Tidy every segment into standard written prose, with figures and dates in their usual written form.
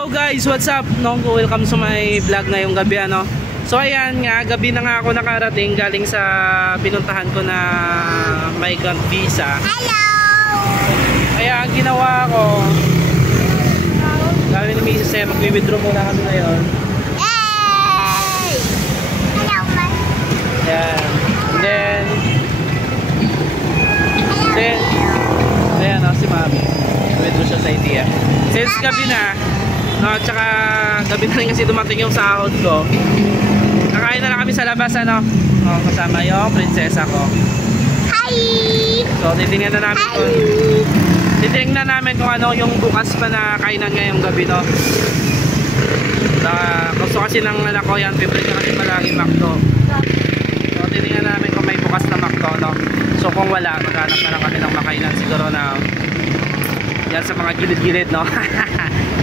Hello guys, what's up? Welcome sa my vlog ngayong gabi ano. So ayan nga, gabi na nga ako nakarating galing sa pinuntahan ko na migrant visa. Hello! Kaya ang ginawa ko, gawin ni Mrs. eh, mag-withdraw muna kami ngayon. Hey! Hello, man. Ayan. And then ayan o, si Mami. Withdraw siya sa idea. Since gabi na, no, tsaka gabi na rin kasi dumating yung sahod ko. Nakain na lang kami sa labas ano. No, kasama yung prinsesa ko. Hi! So titingnan na namin kung ano yung bukas pa na kainan ngayong gabi no. Gusto kasi ng anak ko yan, favorite niya kasi palagi McDo. So titingnan namin kung may bukas na McDo no. So kung wala, maghanap na lang kami ng makainan siguro na yan sa mga gilid-gilid no.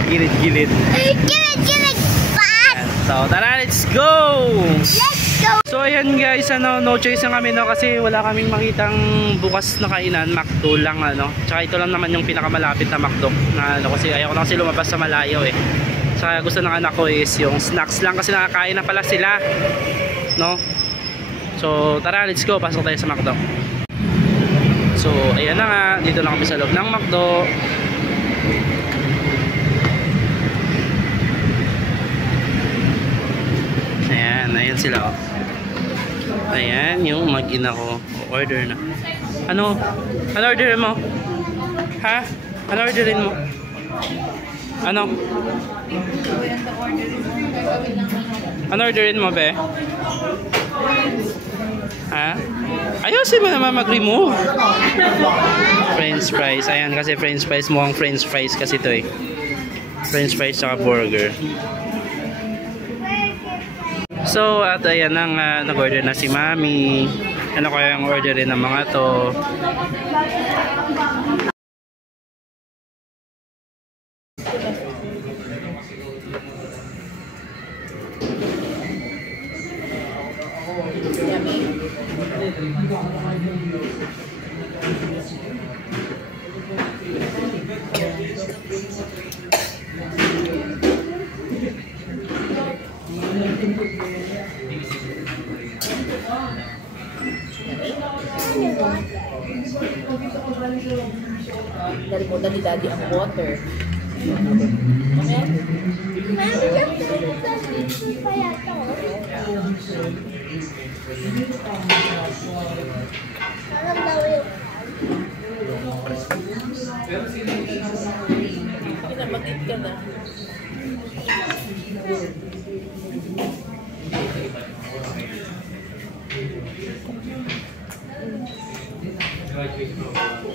Gilid-gilid. Gilid-gilid pa! So tara, let's go! Let's go! So ayan guys, ano, no choice na kami no kasi wala kaming makitang bukas na kainan, McDo lang ano. Tsaka ito lang naman yung pinakamalapit na McDo na ano, kasi ayaw ko na kasi lumabas sa malayo eh. Tsaka gusto ng anak ko is yung snacks lang kasi nakakain na pala sila no. So tara, let's go, pasok tayo sa McDo. So ayan na nga, dito na kami sa loob ng McDo. Ayan sila oh. Ayan yung mag-ina ko. Order na. Ano orderin mo? Ha? Ano orderin mo? Ano? Ano orderin mo be? Ha? Ayusin mo naman mag-remove. French fries. Ayan kasi french fries, mukhang french fries kasi ito eh. French fries saka burger. So at ayan nang nag-order na si Mami. Ano kaya ang orderin ng mga to? Dali ang water. Okay? Mami, lang kaya ito. Parang daw yung... Pinabagit ka na.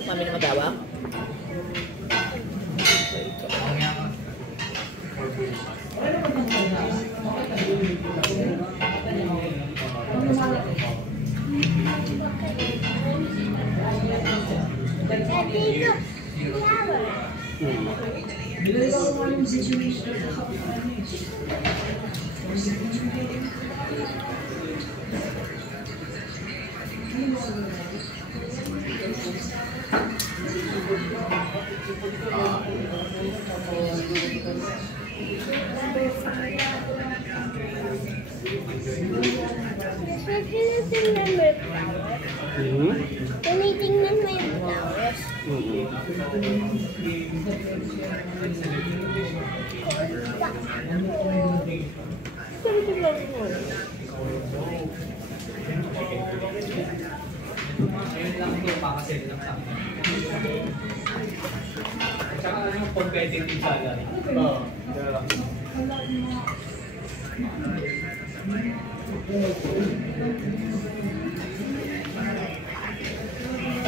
Mami na madawa? Tinitingnan mo yung flowers.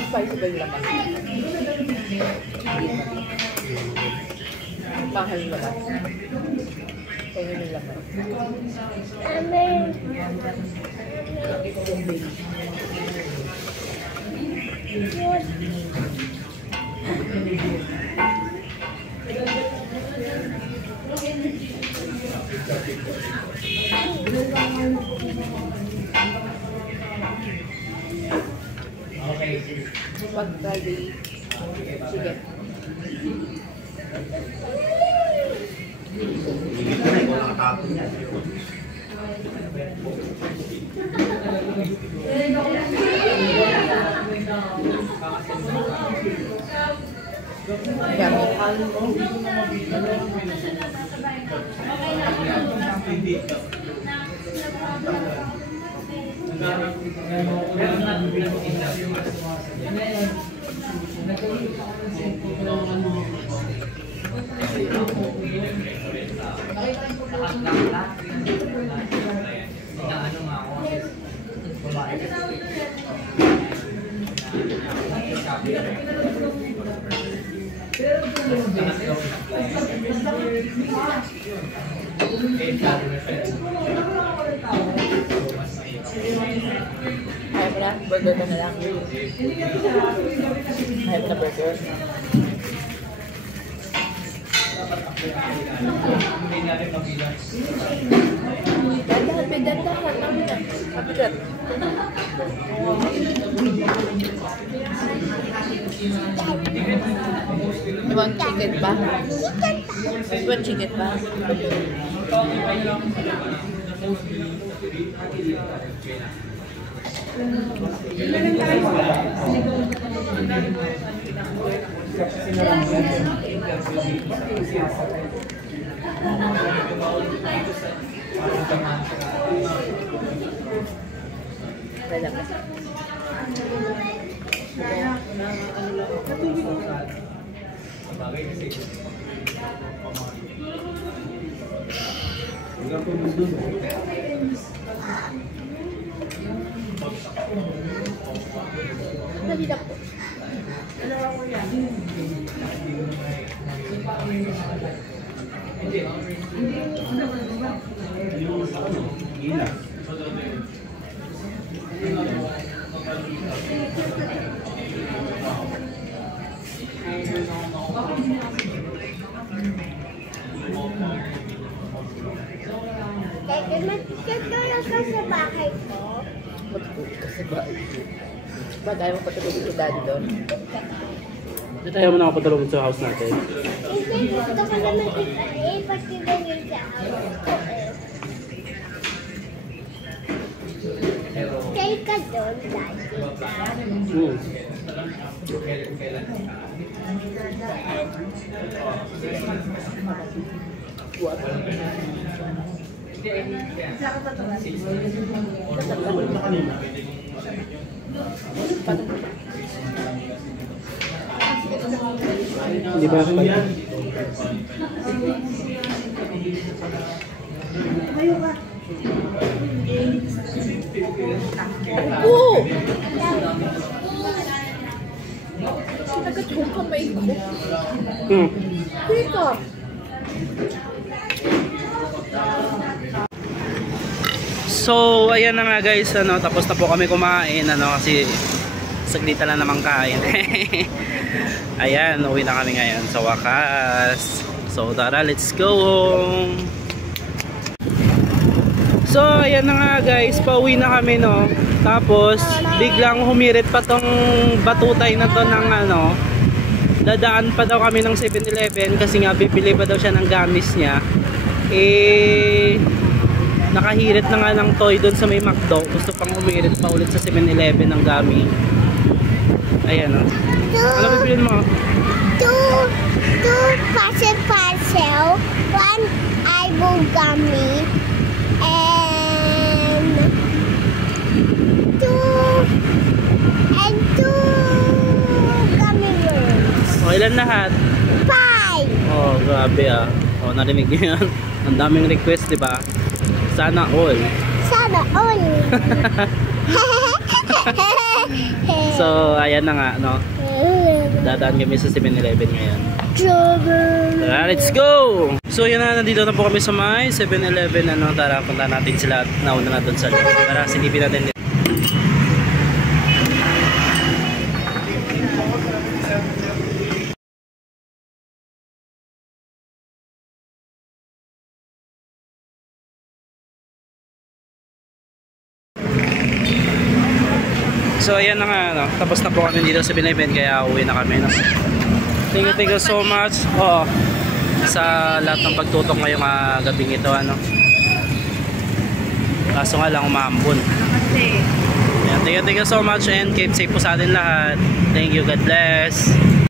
Spicy ba yung laman? Mahal yung laman. Kaya yung laman. Amen. Pag Friday, sige. Ayaw mo na? Burger ka na lang. Ayaw mo na burger? Dadahan, dadahan. Ano na? Mabigat. You want chicken pa? You want chicken pa? Malilap po. Kaya magkakaroon ka sa bahay ko. Matutulog ka sa bahay. Ba't ayaw mo patulogin si daddy doon? Hindi tayo mo nakapatulog sa house natin. Hindi, gusto ko naman ipatulogin sa house ko eh. Stay ka doon, daddy. Di ba? Oo! Nagkachong kamay ko. Pick up! So, ayan na nga guys, ano, tapos na po kami kumain, ano, kasi saglita lang namang kain. Ayan, uwi na kami ngayon sa wakas. So, tara, let's go home. So, ayan na nga guys, pauwi na kami, no. Tapos, biglang humirit pa tong batutay na to ng ano, dadaan pa daw kami ng 7-Eleven kasi nga bibili pa daw siya ng gamis niya. Nakahirit na nga ng toy doon sa may McDo. Gusto pang umirit pa ulit sa 7-Eleven ng gami. Ayan o. Ano bibilin mo? Two parcel, one eyeball gummy, and two gummy worms. O, ilan lahat? 5. Oh, grabe ah. O, narinig niyo yan. Ang daming request, di ba? Sana all. Sana all. So, ayan na nga, no? Dadaan kami sa 7-Eleven ngayon. Tara, let's go! So, yun na, nandito na po kami sa may 7-Eleven, ano? Tara, punta natin sila at nauna na doon sa loob. Tara, silipin natin dito. So ayan na nga, no? Tapos na po kami dito sa 7-Eleven kaya uwi na kami, no? Thank you so much. Oh, sa lahat ng pagtutok ngayong gabing ito, ano. Kaso nga lang umambon. Kasi Thank you so much and keep safe po sa atin lahat. Thank you, God bless.